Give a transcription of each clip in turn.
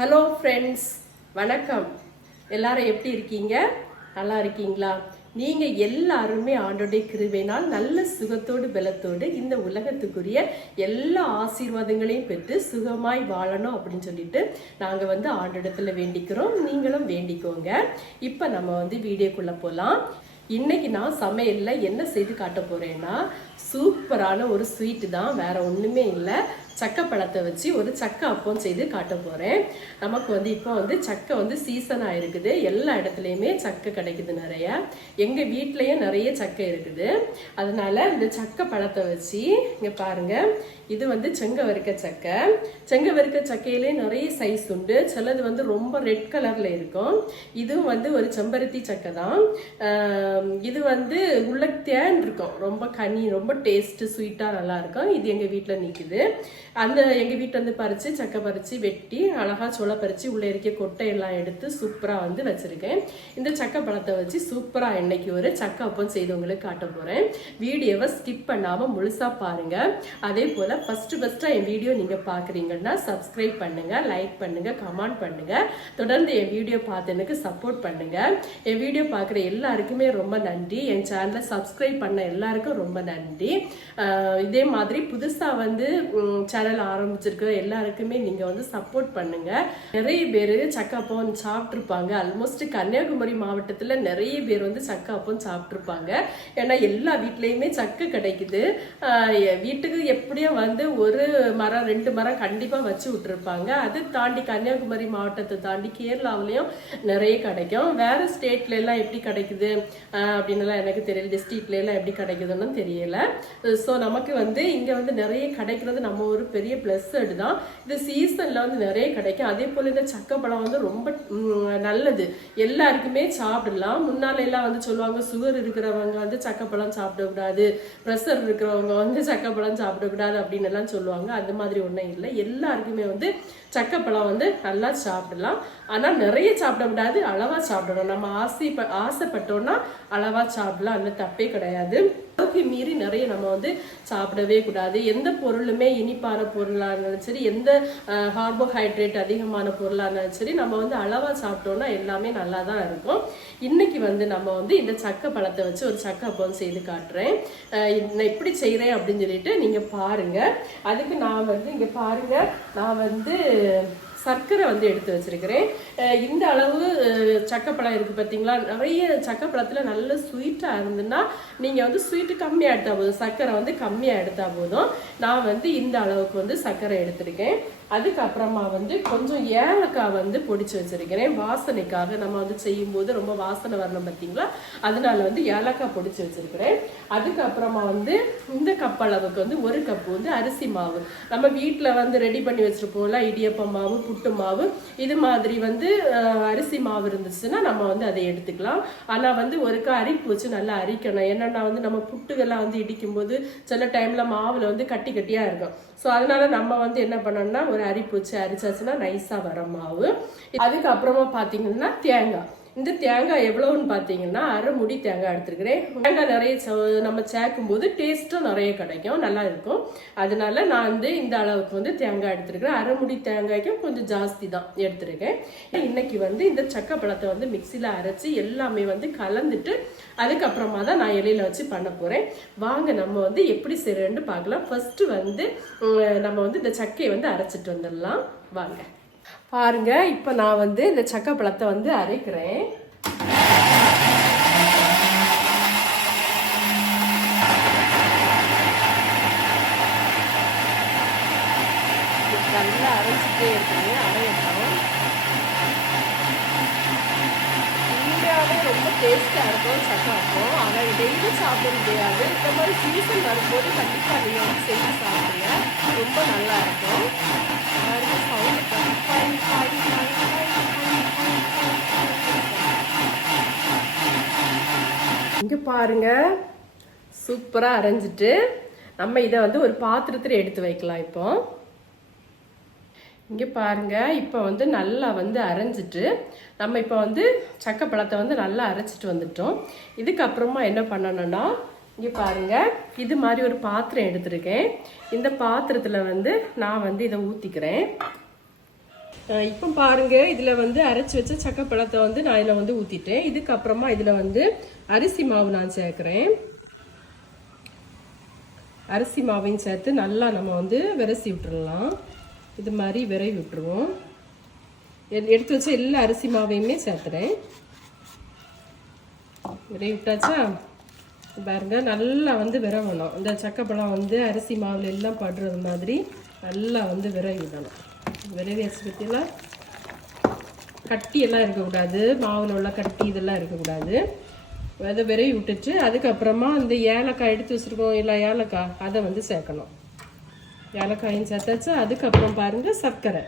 Hello friends வணக்கம். எல்லாரும் எப்படி இருக்கீங்க? நல்லா இருக்கீங்களா? நீங்க எல்லாருமே ஆண்டோடைய கிருபைனால் நல்ல சுகத்தோடு பலத்தோடு இந்த உலகத்துக்குரிய எல்லா ஆசீர்வாதங்களையும் பெற்று சுகமாய் வாழணும் அப்படின்னு சொல்லிட்டு நாங்க வந்து ஆண்டோடத்துல வேண்டிக்கிறோம். நீங்களும் வேண்டிக்கோங்க. இப்ப நம்ம வந்து வீடியோக்குள்ள போலாம். இன்னைக்கு நான் சமையல்ல என்ன செய்து காட்ட போறேன்னா சூப்பரான ஒரு ஸ்வீட்டு தான். வேற ஒண்ணுமே இல்லை. சக்கை பழத்தை வச்சு ஒரு சக்கை அப்பம் செய்து காட்ட போகிறேன் நமக்கு வந்து இப்போ வந்து சக்கை வந்து சீசன் இருக்குது. எல்லா இடத்துலையுமே சக்கை கிடைக்குது நிறைய. எங்கள் வீட்லேயும் நிறைய சக்கை இருக்குது. அதனால இந்த சக்கை பழத்தை வச்சு இங்கே பாருங்கள் இது வந்து செங்கவருக்க சக்கை. செங்க வறுக்க சக்கையிலே நிறைய சைஸ் உண்டு. சிலது வந்து ரொம்ப ரெட் கலரில் இருக்கும். இதுவும் வந்து ஒரு செம்பருத்தி சக்கை தான். இது வந்து உள்ள தேன் இருக்கும். ரொம்ப கனி ரொம்ப டேஸ்ட்டு ஸ்வீட்டாக நல்லாயிருக்கும் இது எங்கள் வீட்டில் நிற்கிது அந்த எங்க வீட்டுல வந்து பறிச்சு சக்கை பறிச்சு வெட்டி அழகா சுளை பறிச்சு உள்ள இருக்க கொட்டையெல்லாம் எடுத்து சூப்பரா வந்து வச்சிருக்கேன். இந்த சக்கை பழத்தை வச்சு சூப்பரா இன்னைக்கு ஒரு சக்கை அப்பம் செய்து உங்களுக்கு காட்ட போறேன். வீடியோவை ஸ்கிப் பண்ணாம முழுசா பாருங்க. அதே போல ஃபர்ஸ்ட் ஃபர்ஸ்டா என் வீடியோ நீங்க பாக்குறீங்கன்னா சப்ஸ்கிரைப் பண்ணுங்க லைக் பண்ணுங்க கமெண்ட் பண்ணுங்க. தொடர்ந்து என் வீடியோ பார்த்து எனக்கு சப்போர்ட் பண்ணுங்க. என் வீடியோ பார்க்குற எல்லாருக்குமே ரொம்ப நன்றி. என் சேனலை சப்ஸ்கிரைப் பண்ண எல்லாருக்கும் ரொம்ப நன்றி. இதே மாதிரி புதுசா வந்து சேனல் ஆரம்பிச்சிருக்க எல்லாருக்குமே நீங்க வந்து சப்போர்ட் பண்ணுங்க. நிறைய பேர் சக்காப்பம் சாப்பிட்ருப்பாங்க ஆல்மோஸ்ட் கன்னியாகுமரி மாவட்டத்தில் நிறைய பேர் வந்து சக்காப்பம் சாப்பிட்ருப்பாங்க ஏன்னா எல்லா வீட்லேயுமே சக்கை கிடைக்குது. வீட்டுக்கு எப்படியும் வந்து ஒரு மரம் ரெண்டு மரம் கண்டிப்பாக வச்சு விட்டுருப்பாங்க. அது தாண்டி கன்னியாகுமரி மாவட்டத்தை தாண்டி கேரளாவிலையும் நிறைய கிடைக்கும். வேற ஸ்டேட்ல எல்லாம் எப்படி கிடைக்குது? அப்படின்னுலாம் எனக்கு தெரியல. டிஸ்ட்ரிக்ட்ல எல்லாம் எப்படி கிடைக்குதுன்னு தெரியல. ஸோ நமக்கு வந்து இங்கே வந்து நிறைய கிடைக்கிறது நம்ம ஒரு ஒரு பெரிய பிளஸ் தான் இது சீசனில் வந்து நிறைய கிடைக்கும். அதே போல் இந்த சக்கப்பழம் வந்து ரொம்ப நல்லது. எல்லாருக்குமே சாப்பிடலாம். முன்னால் எல்லாம் வந்து சொல்லுவாங்க சுகர் இருக்கிறவங்க வந்து சக்கப்பழம் சாப்பிடக்கூடாது ப்ரெஷர் இருக்கிறவங்க வந்து சக்கப்பழம் சாப்பிடக்கூடாது அப்படின்னு எல்லாம் சொல்லுவாங்க. அந்த மாதிரி ஒன்றும் இல்லை. எல்லாருக்குமே வந்து சக்கப்பழம் வந்து நல்லா சாப்பிடலாம். ஆனால் நிறைய சாப்பிடக்கூடாது அளவாக சாப்பிடணும். நம்ம ஆசை ஆசைப்பட்டோம்னா அளவாக சாப்பிடலாம். அந்த தப்பே கிடையாது. அளவுக்கு மீறி நிறைய நம்ம வந்து சாப்பிடவே கூடாது. எந்த பொருளுமே இனிப்பான பொருளாக இருந்தாலும் சரி எந்த கார்போஹைட்ரேட் அதிகமான பொருளாக இருந்தாலும் சரி நம்ம வந்து அளவாக சாப்பிட்டோம்னா எல்லாமே நல்லா தான் இருக்கும். இன்னைக்கு வந்து நம்ம வந்து இந்த சக்கை பழத்தை வச்சு ஒரு சக்கை அப்பம் செய்து காட்டுறேன். நான் எப்படி செய்கிறேன் அப்படின்னு சொல்லிட்டு நீங்கள் பாருங்கள் அதுக்கு நான் வந்து இங்கே பாருங்கள் நான் வந்து சர்க்கரை வந்து எடுத்து வச்சிருக்கிறேன். இந்த அளவு சக்கப்பழம் சக்கைப்பழம் இருக்கு பார்த்தீங்களா நிறைய சக்கப்பழத்தில் நல்ல ஸ்வீட்டாக இருந்துன்னா நீங்கள் வந்து ஸ்வீட்டு கம்மியாக எடுத்தால் போதும். சர்க்கரை வந்து கம்மியாக எடுத்தால் போதும். நான் வந்து இந்த அளவுக்கு வந்து சர்க்கரை எடுத்திருக்கேன். அதுக்கப்புறமா வந்து கொஞ்சம் ஏலக்காய் வந்து பொடிச்சு வச்சிருக்கிறேன். வாசனைக்காக நம்ம வந்து செய்யும்போது ரொம்ப வாசனை வரணும் பார்த்தீங்களா அதனால வந்து ஏலக்காய் பொடிச்சு வச்சிருக்கிறேன். அதுக்கப்புறமா வந்து இந்த கப் அளவுக்கு வந்து ஒரு கப் வந்து அரிசி மாவு. நம்ம வீட்டில் வந்து ரெடி பண்ணி வச்சிருப்போம்ல இடியப்பம் மாவு புட்டு மாவு. இது மாதிரி வந்து அரிசி மாவு இருந்துச்சுன்னா நம்ம வந்து அதை எடுத்துக்கலாம். ஆனால் வந்து ஒருக்கா அரிப்பு வச்சு நல்லா அரிக்கணும். என்னென்னா வந்து நம்ம புட்டுகள்லாம் வந்து இடிக்கும்போது சில டைமில் மாவில் வந்து கட்டி கட்டியாக இருக்கும். ஸோ அதனால நம்ம வந்து என்ன பண்ணோம்னா ஒரு அரிப்பு வச்சு அரிச்சாச்சுன்னா நைஸாக வர மாவு. அதுக்கப்புறமா பார்த்தீங்கன்னா தேங்காய். இந்த தேங்காய் எவ்வளவுன்னு பார்த்தீங்கன்னா அரை முடி தேங்காய் எடுத்துருக்கிறேன். தேங்காய் நிறைய ச- நம்ம சேர்க்கும் போது டேஸ்ட்டும் நிறைய கிடைக்கும் நல்லா இருக்கும். அதனால நான் வந்து இந்த அளவுக்கு வந்து தேங்காய் எடுத்துருக்கிறேன். அரை முடி தேங்காய்க்கும் கொஞ்சம் ஜாஸ்தி தான் எடுத்துருக்கேன். இன்னைக்கு வந்து இந்த சக்கை பழத்தை வந்து மிக்சியில் அரைச்சி எல்லாமே வந்து கலந்துட்டு அதுக்கப்புறமா தான் நான் இலையில வச்சு பண்ண போறேன். வாங்க நம்ம வந்து எப்படி செய்யறேன்னு பார்க்கலாம். ஃபர்ஸ்ட் வந்து நம்ம வந்து இந்த சக்கையை வந்து அரைச்சிட்டு வந்துடலாம். வாங்க. பாருங்க இப்போ நான் வந்து இந்த சக்கை பழத்தை வந்து அரைக்கிறேன். நல்லா அரைச்சிட்டே இருக்கீங்க அரையட்டும். இந்தியாவே ரொம்ப டேஸ்ட்டாக இருக்கும் சக்கை இருக்கும் ஆனால் டெய்லி சாப்பிட முடியாது. இந்த மாதிரி சீசன் வரும்போது கண்டிப்பாக நீங்கள் வந்து செஞ்சு சாப்பிடுங்க. ரொம்ப நல்லா இருக்கும். சவுண்டு இங்கே பாருங்க. சூப்பராக அரைஞ்சிட்டு நம்ம இதை வந்து ஒரு பாத்திரத்தில் எடுத்து வைக்கலாம் இப்போ. இங்கே பாருங்க. இப்போ வந்து நல்லா வந்து அரைஞ்சிட்டு நம்ம இப்போ வந்து சக்கை பழத்தை வந்து நல்லா அரைச்சிட்டு வந்துட்டோம். இதுக்கப்புறமா என்ன பண்ணணும்னா இங்கே பாருங்க. இது மாதிரி ஒரு பாத்திரம் எடுத்திருக்கேன். இந்த பாத்திரத்தில் வந்து நான் வந்து இதை ஊற்றிக்கிறேன் இப்போ பாருங்கள் இதில் வந்து அரைச்சு வச்ச சக்கப்பழத்தை வந்து நான் இதில் வந்து ஊற்றிட்டேன் இதுக்கப்புறமா இதில் வந்து அரிசி மாவு நான் சேர்க்குறேன். அரிசி மாவையும் சேர்த்து நல்லா நம்ம வந்து விரசி விட்டுறலாம். இது மாதிரி விரவி விட்டுருவோம். எடுத்து வச்ச எல்லா அரிசி மாவையுமே சேர்த்துறேன். விரவி விட்டாச்சா? பாருங்க நல்லா வந்து விரவணும். இந்த சக்கப்பழம் வந்து அரிசி மாவில் எல்லாம் படுறது மாதிரி நல்லா வந்து விரவி விடணும் விரவி வச்சு பற்றியெல்லாம் கட்டி எல்லாம் இருக்கக்கூடாது. மாவில் உள்ள கட்டி இதெல்லாம் இருக்கக்கூடாது. அதை விரவி விட்டுட்டு அதுக்கப்புறமா இந்த ஏலக்காய் எடுத்து வச்சுருக்கோம் இல்லை ஏலக்காய் அதை வந்து சேர்க்கணும். ஏலக்காயும் சேர்த்தாச்சு. அதுக்கப்புறம் பாருங்கள் சர்க்கரை.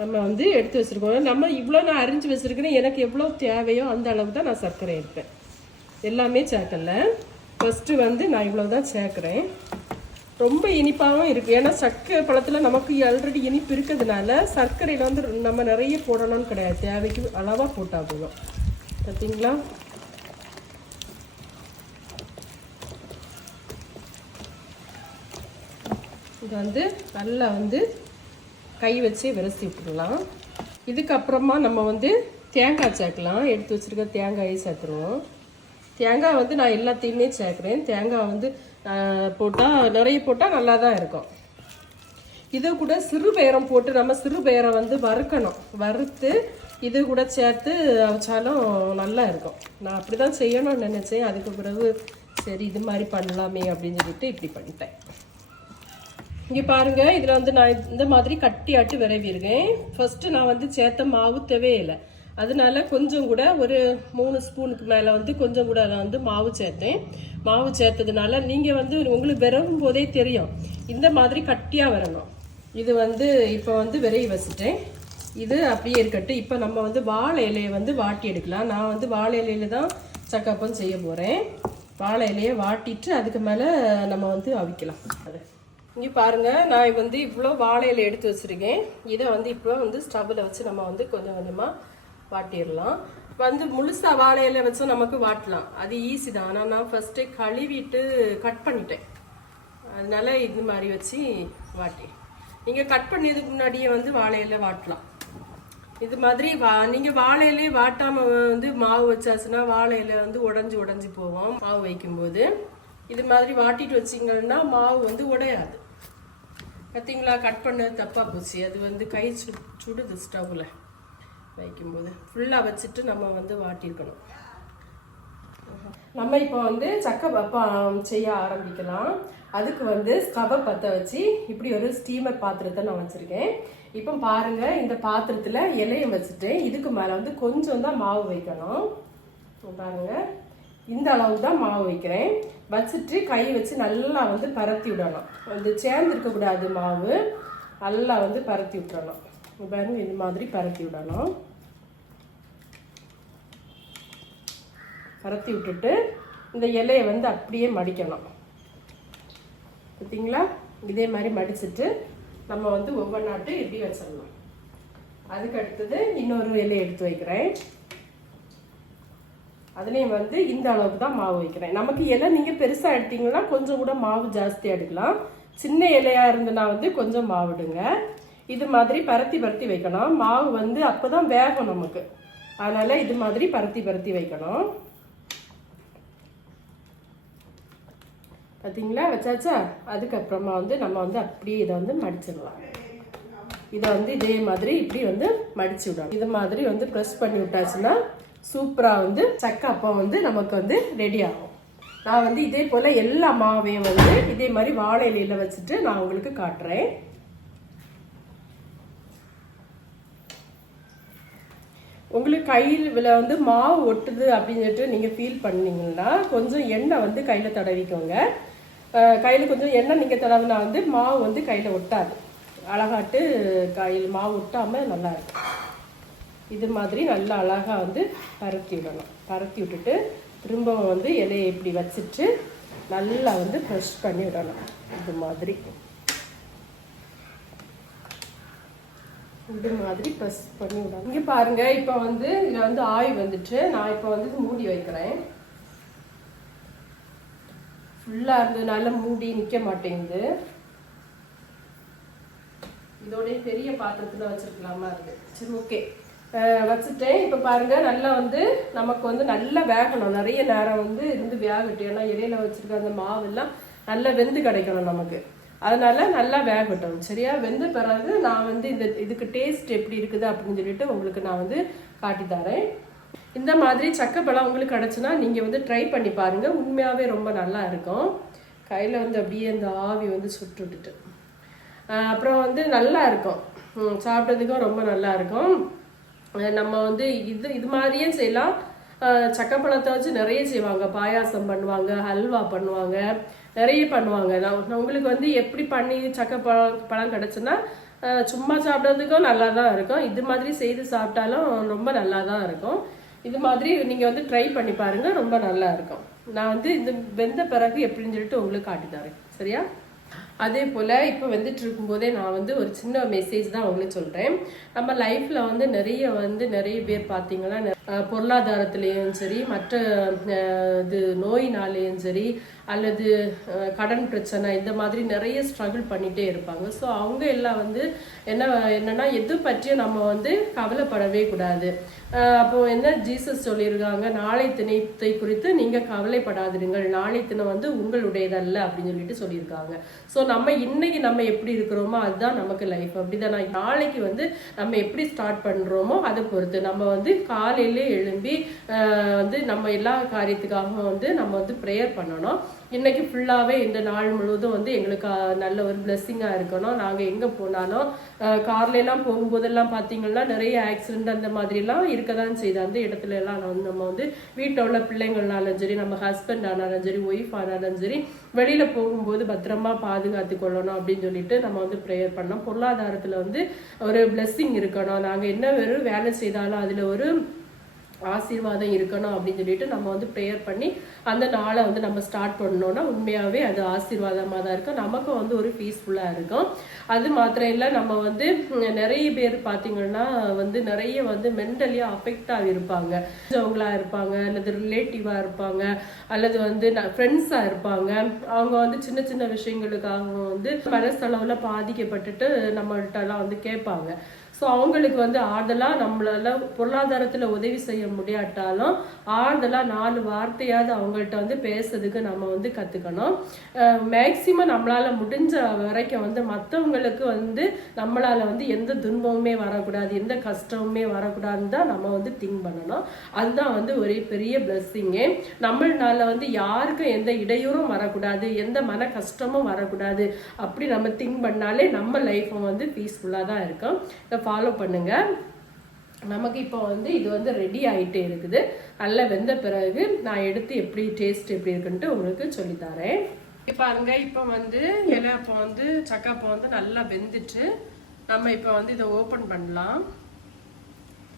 நம்ம வந்து எடுத்து வச்சுருக்கோம். நம்ம இவ்வளோ நான் அரிஞ்சு வச்சுருக்கிறேன் எனக்கு எவ்வளோ தேவையோ அந்த அளவு தான் நான் சர்க்கரை எடுப்பேன். எல்லாமே சேர்க்கல. ஃபஸ்ட்டு வந்து நான் இவ்வளோ தான் சேர்க்குறேன். ரொம்ப இனிப்பாகவும் இருக்குது ஏன்னா சர்க்கரை பழத்தில் நமக்கு ஆல்ரெடி இனிப்பு இருக்கிறதுனால சர்க்கரையில் வந்து நம்ம நிறைய போடணும்னு கிடையாது. தேவைக்கு அளவாக போட்டால் போதும். பார்த்தீங்களா இது வந்து நல்லா வந்து கை வச்சு விரசி விட்டுடலாம். இதுக்கப்புறமா நம்ம வந்து தேங்காய் சேர்க்கலாம். எடுத்து வச்சிருக்க தேங்காயை சேர்த்துருவோம். தேங்காய் வந்து நான் எல்லாத்தையுமே சேர்க்குறேன். தேங்காய் வந்து போட்டால் நிறைய போட்டால் நல்லா தான் இருக்கும். இதை கூட சிறு போட்டு நம்ம சிறு வந்து வறுக்கணும். வறுத்து இது கூட சேர்த்து வச்சாலும் நல்லா இருக்கும். நான் அப்படி தான் செய்யணும்னு நினச்சேன். அதுக்கு பிறகு சரி இது மாதிரி பண்ணலாமே அப்படின்னு சொல்லிட்டு இப்படி பண்ணிட்டேன். இங்கே பாருங்கள் இதில் வந்து நான் இந்த மாதிரி கட்டியாட்டு விரைவிருக்கேன் ஃபஸ்ட்டு நான் வந்து சேர்த்த மாவு தேவையில்லை அதனால கொஞ்சம் கூட ஒரு மூணு ஸ்பூனுக்கு மேலே வந்து கொஞ்சம் கூட நான் வந்து மாவு சேர்த்தேன். மாவு சேர்த்ததுனால நீங்கள் வந்து உங்களுக்கு விரவும் போதே தெரியும். இந்த மாதிரி கட்டியாக வரணும். இது வந்து இப்போ வந்து விரைவி வச்சுட்டேன். இது அப்படியே இருக்கட்டும். இப்போ நம்ம வந்து வாழை இலையை வந்து வாட்டி எடுக்கலாம். நான் வந்து வாழை இலையில தான் சக்கப்பம் செய்ய போகிறேன் வாழை இலையை வாட்டிட்டு அதுக்கு மேலே நம்ம வந்து அவிக்கலாம். அது. இங்கே பாருங்கள் நான் வந்து இவ்வளோ வாழை இலை எடுத்து வச்சிருக்கேன். இதை வந்து இப்போ வந்து ஸ்டவ்வில் வச்சு நம்ம வந்து கொஞ்சம் கொஞ்சமாக வாட்டிடலாம் வந்து முழுசாக வாழை இலை வச்சு நமக்கு வாட்டலாம். அது ஈஸி தான். ஆனால் நான் ஃபஸ்ட்டே கழுவிட்டு கட் பண்ணிட்டேன். அதனால இது மாதிரி வச்சு வாட்டி. நீங்கள் கட் பண்ணதுக்கு முன்னாடியே வந்து வாழை வாட்டலாம். இது மாதிரி வா நீங்கள் வாழையிலே வாட்டாமல் வந்து மாவு வச்சாச்சுன்னா வாழையில வந்து உடஞ்சி உடஞ்சி போவோம் மாவு வைக்கும்போது. இது மாதிரி வாட்டிட்டு வச்சிங்கன்னா மாவு வந்து உடையாது. பார்த்தீங்களா கட் பண்ணது தப்பாக போச்சு. அது வந்து கை சுடுது ஸ்டவ்வில் வைக்கும்போது. ஃபுல்லாக வச்சுட்டு நம்ம வந்து வாட்டியிருக்கணும். நம்ம இப்போ வந்து சக்கை செய்ய ஆரம்பிக்கலாம். அதுக்கு வந்து ஸ்டவை பற்ற வச்சு இப்படி ஒரு ஸ்டீமர் பாத்திரத்தை நான் வச்சுருக்கேன். இப்போ பாருங்க இந்த பாத்திரத்தில் இலையை வச்சுட்டேன் இதுக்கு மேலே வந்து கொஞ்சம் தான் மாவு வைக்கணும். பாருங்க. இந்த அளவுக்கு தான் மாவு வைக்கிறேன். வச்சுட்டு கை வச்சு நல்லா வந்து பரத்தி விடணும். வந்து சேர்ந்து இருக்கக்கூடாது மாவு. நல்லா வந்து பரத்தி விட்டுறணும். இங்க இந்த மாதிரி பரத்தி விடணும் பரத்தி விட்டுட்டு இந்த இலையை வந்து அப்படியே மடிக்கணும் பார்த்தீங்களா இதே மாதிரி மடிச்சுட்டு நம்ம வந்து ஒவ்வொன்றாட்டு இப்படி வச்சிடலாம். அதுக்கு அடுத்தது இன்னொரு இலையை எடுத்து வைக்கிறேன். அதுலேயும் வந்து இந்த அளவுக்கு தான் மாவு வைக்கிறேன். நமக்கு இலை நீங்கள் பெருசாக எடுத்தீங்கன்னா கொஞ்சம் கூட மாவு ஜாஸ்தியாக எடுக்கலாம். சின்ன இலையாக இருந்ததுன்னா வந்து கொஞ்சம் மாவு இது மாதிரி பரத்தி பருத்தி வைக்கணும். மாவு வந்து அப்போ தான் வேகும் நமக்கு. அதனால் இது மாதிரி பருத்தி பருத்தி வைக்கணும். பார்த்தீங்களா வச்சாச்சா? அதுக்கப்புறமா வந்து நம்ம வந்து அப்படியே இதை வந்து மடிச்சிடலாம். இதை வந்து இதே மாதிரி இப்படி வந்து மடிச்சு விடணும். இது மாதிரி வந்து ப்ரெஸ் பண்ணி விட்டாச்சுன்னா சூப்பராக வந்து சக்கை அப்பம் வந்து நமக்கு வந்து ரெடி ஆகும். நான் வந்து இதே போல் எல்லா மாவையும் வந்து இதே மாதிரி வாழை இலையில் வச்சுட்டு நான் உங்களுக்கு காட்டுறேன். உங்களுக்கு கையில் வந்து மாவு ஒட்டுது அப்படின்னு சொல்லிட்டு நீங்கள் ஃபீல் பண்ணீங்கன்னா கொஞ்சம் எண்ணெய் வந்து கையில் தடவிக்கோங்க. கையில் கொஞ்சம் எண்ணெய் நீங்கள் தடவினா வந்து மாவு வந்து கையில் ஒட்டாது. அழகாட்டு கையில் மாவு ஒட்டாமல் நல்லா இருக்கும். இது மாதிரி நல்லா அழகாக வந்து பரத்தி விடணும். பரத்தி விட்டுட்டு திரும்பவும் வந்து இலையை இப்படி வச்சுட்டு நல்லா வந்து ப்ரெஷ் பண்ணி விடணும். இது மாதிரி. இது மாதிரி ப்ரெஸ் பண்ணி விடணும். இங்கே பாருங்க இப்போ வந்து இதில் வந்து ஆய் வந்துட்டு நான் இப்போ வந்து இது மூடி வைக்கிறேன். ஃபுல்லாக இருந்ததுனால மூடி நிற்க மாட்டேங்குது. இதோடய பெரிய பாத்திரத்தில் வச்சிருக்கலாமா இருக்கு சரி ஓகே வச்சுட்டேன். இப்போ பாருங்க நல்லா வந்து நமக்கு வந்து நல்லா வேகணும். நிறைய நேரம் வந்து இருந்து வேகட்டும். ஏன்னா இடையில வச்சிருக்க அந்த மாவெல்லாம் நல்லா வெந்து கிடைக்கணும் நமக்கு. அதனால நல்லா வேகட்டும். சரியா? வெந்த பிறகு நான் வந்து இந்த இதுக்கு டேஸ்ட் எப்படி இருக்குது அப்படின்னு சொல்லிட்டு உங்களுக்கு நான் வந்து காட்டி தரேன். இந்த மாதிரி சக்கப்பழம் உங்களுக்கு கிடச்சுன்னா நீங்கள் வந்து ட்ரை பண்ணி பாருங்க. உண்மையாகவே ரொம்ப நல்லா இருக்கும். கையில் வந்து அப்படியே அந்த ஆவி வந்து சுட்டு விட்டுட்டு. அப்புறம் வந்து நல்லா இருக்கும். சாப்பிட்டதுக்கும் ரொம்ப நல்லா இருக்கும். நம்ம வந்து இது இது மாதிரியே செய்யலாம். சக்கப்பழத்தை வச்சு நிறைய செய்வாங்க. பாயாசம் பண்ணுவாங்க ஹல்வா பண்ணுவாங்க. நிறைய பண்ணுவாங்க. நான் உங்களுக்கு வந்து எப்படி பண்ணி சக்கை பழம் கிடச்சுன்னா சும்மா சாப்பிட்றதுக்கும் நல்லா தான் இருக்கும். இது மாதிரி செய்து சாப்பிட்டாலும் ரொம்ப நல்லா தான் இருக்கும். இது மாதிரி நீங்கள் வந்து ட்ரை பண்ணி பாருங்க ரொம்ப நல்லா இருக்கும். நான் வந்து இந்த வெந்த பிறகு எப்படின்னு சொல்லிட்டு உங்களுக்கு காட்டி தரேன். சரியா? அதே போல் இப்போ வந்துட்டு இருக்கும்போதே நான் வந்து ஒரு சின்ன மெசேஜ் தான் உங்களுக்கு சொல்கிறேன் நம்ம லைஃப்பில் வந்து நிறைய வந்து நிறைய பேர் பார்த்தீங்கன்னா பொருளாதாரத்துலேயும் சரி மற்ற இது நோயினாலேயும் சரி அல்லது கடன் பிரச்சனை இந்த மாதிரி நிறைய ஸ்ட்ரகிள் பண்ணிகிட்டே இருப்பாங்க. ஸோ அவங்க எல்லாம் வந்து என்ன என்னன்னா எது பற்றியும் நம்ம வந்து கவலைப்படவே கூடாது. அப்போது அப்போ என்ன ஜீசஸ் சொல்லியிருக்காங்க நாளை தினத்தை குறித்து நீங்கள் கவலைப்படாதிருங்கள். நாளை தினம் வந்து உங்களுடையதல்ல அப்படின்னு சொல்லிட்டு சொல்லியிருக்காங்க. ஸோ நம்ம இன்னைக்கு நம்ம எப்படி இருக்கிறோமோ அதுதான் நமக்கு லைஃப் அப்படிதான் நான் நாளைக்கு வந்து நம்ம எப்படி ஸ்டார்ட் பண்றோமோ அதை பொறுத்து. நம்ம வந்து காலையிலே எழும்பி வந்து நம்ம எல்லா காரியத்துக்காகவும் வந்து நம்ம வந்து ப்ரேயர் பண்ணணும். இன்னைக்கு ஃபுல்லாகவே இந்த நாள் முழுவதும் வந்து எங்களுக்கு நல்ல ஒரு பிளெஸ்ஸிங்காக இருக்கணும். நாங்கள் எங்கே போனாலும் கார்லெலாம் போகும்போதெல்லாம் பார்த்தீங்கன்னா நிறைய ஆக்சிடென்ட் அந்த மாதிரிலாம் இருக்க தான் செய்யுது. அந்த இடத்துல எல்லாம் வந்து நம்ம வந்து வீட்டில் உள்ள பிள்ளைங்கள்னாலும் சரி நம்ம ஹஸ்பண்ட் ஆனாலும் சரி ஒய்ஃப் ஆனாலும் சரி வெளியில் போகும்போது பத்திரமா பாதுகாத்து கொள்ளணும் அப்படின்னு சொல்லிட்டு நம்ம வந்து ப்ரேயர் பண்ணோம். பொருளாதாரத்தில் வந்து ஒரு பிளெஸ்ஸிங் இருக்கணும். நாங்கள் என்ன வெறும் வேலை செய்தாலும் அதில் ஒரு ஆசீர்வாதம் இருக்கணும் அப்படின்னு சொல்லிட்டு நம்ம வந்து ப்ரேயர் பண்ணி அந்த நாளை வந்து நம்ம ஸ்டார்ட் பண்ணோம்னா உண்மையாகவே அது ஆசீர்வாதமாக தான் இருக்கும். நமக்கும் வந்து ஒரு பீஸ்ஃபுல்லாக இருக்கும். அது மாத்திரம் இல்லை நம்ம வந்து நிறைய பேர் பார்த்தீங்கன்னா வந்து நிறைய வந்து மென்டலியாக அஃபெக்டாக இருப்பாங்க. அவங்களா இருப்பாங்க அல்லது ரிலேட்டிவாக இருப்பாங்க அல்லது வந்து ஃப்ரெண்ட்ஸாக இருப்பாங்க. அவங்க வந்து சின்ன சின்ன விஷயங்களுக்காக வந்து மனசளவில் பாதிக்கப்பட்டுட்டு நம்மள்கிட்டலாம் வந்து கேட்பாங்க. ஸோ அவங்களுக்கு வந்து ஆறுதலாக நம்மளால பொருளாதாரத்தில் உதவி செய்ய முடியாட்டாலும் ஆறுதலாக நாலு வார்த்தையாவது அவங்கள்ட்ட வந்து பேசுறதுக்கு நம்ம வந்து கற்றுக்கணும் மேக்சிமம் நம்மளால முடிஞ்ச வரைக்கும் வந்து மற்றவங்களுக்கு வந்து நம்மளால வந்து எந்த துன்பமுமே வரக்கூடாது எந்த கஷ்டமுமே வரக்கூடாதுன்னு தான் நம்ம வந்து திங்க் பண்ணணும். அதுதான் வந்து ஒரு பெரிய பிளஸ்ஸிங்கே நம்மளால வந்து யாருக்கும் எந்த இடையூறும் வரக்கூடாது எந்த மன கஷ்டமும் வரக்கூடாது. அப்படி நம்ம திங்க் பண்ணாலே நம்ம லைஃப்பும் வந்து பீஸ்ஃபுல்லாக தான் இருக்கும். ஃபாலோ பண்ணுங்கள் நமக்கு இப்போ வந்து இது வந்து ரெடி ஆகிட்டே இருக்குது. நல்லா வெந்த பிறகு நான் எடுத்து எப்படி டேஸ்ட் எப்படி இருக்குன்ட்டு உங்களுக்கு சொல்லி தரேன். இப்போ பாருங்க இப்போ வந்து இலை இப்போ வந்து சக்காப்போ வந்து நல்லா வெந்துட்டு நம்ம இப்போ வந்து இதை ஓப்பன் பண்ணலாம்.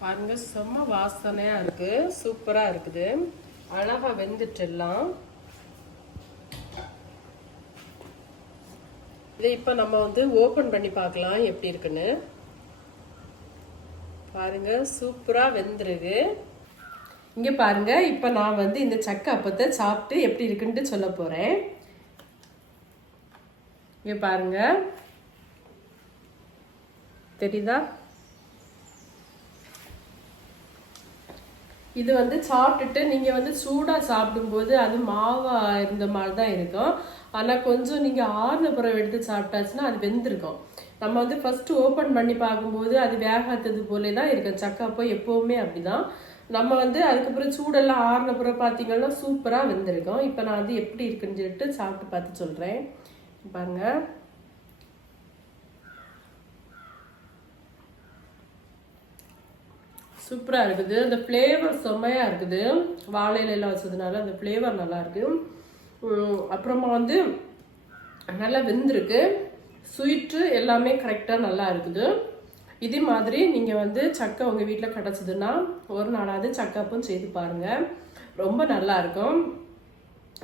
பாருங்க செம்ம வாசனையாக இருக்கு. சூப்பராக இருக்குது. அழகாக வெந்துட்டுலாம் இதை இப்போ நம்ம வந்து ஓப்பன் பண்ணி பார்க்கலாம் எப்படி இருக்குன்னு. பாருங்க சூப்பரா வெந்திருக்கு. இங்க பாருங்க இப்போ நான் வந்து இந்த சக்கை அப்பத்தை சாப்பிட்டு எப்படி இருக்குன்ட்டு சொல்ல போறேன். இங்க பாருங்க. தெரியுதா? இது வந்து சாப்பிட்டுட்டு நீங்க வந்து சூடா சாப்பிடும்போது அது மாவா இருந்த மாதிரி தான் இருக்கும். ஆனால் கொஞ்சம் நீங்கள் ஆறுன பிறகு எடுத்து சாப்பிட்டாச்சுன்னா அது வெந்திருக்கும். நம்ம வந்து ஃபஸ்ட்டு ஓப்பன் பண்ணி பார்க்கும்போது அது வேகாத்தது போலே தான் இருக்கும் சக்காப்போ எப்பவுமே அப்படிதான். நம்ம வந்து அதுக்கப்புறம் சூடெல்லாம் ஆறுன பிறகு பார்த்தீங்கன்னா சூப்பராக வெந்திருக்கும். இப்போ நான் வந்து எப்படி இருக்குன்னு சொல்லிட்டு சாப்பிட்டு பார்த்து சொல்கிறேன் பாருங்க. சூப்பராக இருக்குது. அந்த ஃப்ளேவர் செம்மையாக இருக்குது. வாழை வச்சதுனால அந்த ஃப்ளேவர் நல்லாயிருக்கு அப்புறமா வந்து நல்லா வெந்திருக்கு. ஸ்வீட்டு எல்லாமே கரெக்டாக நல்லா இருக்குது. இதே மாதிரி நீங்கள் வந்து சக்கை உங்கள் வீட்டில் கிடச்சிதுன்னா ஒரு நாளாவது சக்கப்பும் செய்து பாருங்கள் ரொம்ப நல்லா இருக்கும்.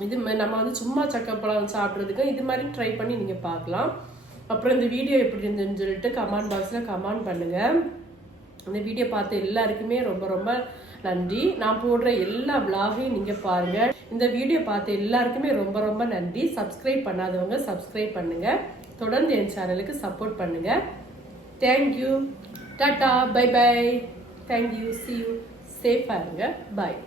இது நம்ம வந்து சும்மா சக்கப்பழம் சாப்பிட்றதுக்கு இது மாதிரி ட்ரை பண்ணி நீங்கள் பார்க்கலாம். அப்புறம் இந்த வீடியோ எப்படி இருந்துன்னு சொல்லிட்டு கமெண்ட் பாக்ஸில் கமெண்ட் பண்ணுங்கள் இந்த வீடியோ பார்த்த எல்லாருக்குமே ரொம்ப ரொம்ப நன்றி. நான் போடுற எல்லா விலாகையும் நீங்கள் பாருங்கள் இந்த வீடியோ பார்த்த எல்லாருக்குமே ரொம்ப ரொம்ப நன்றி. சப்ஸ்கிரைப் பண்ணாதவங்க சப்ஸ்கிரைப் பண்ணுங்கள் தொடர்ந்து என் சேனலுக்கு சப்போர்ட் பண்ணுங்கள் thank you tata bye bye thank you see you சேஃபாக இருங்க. பாய்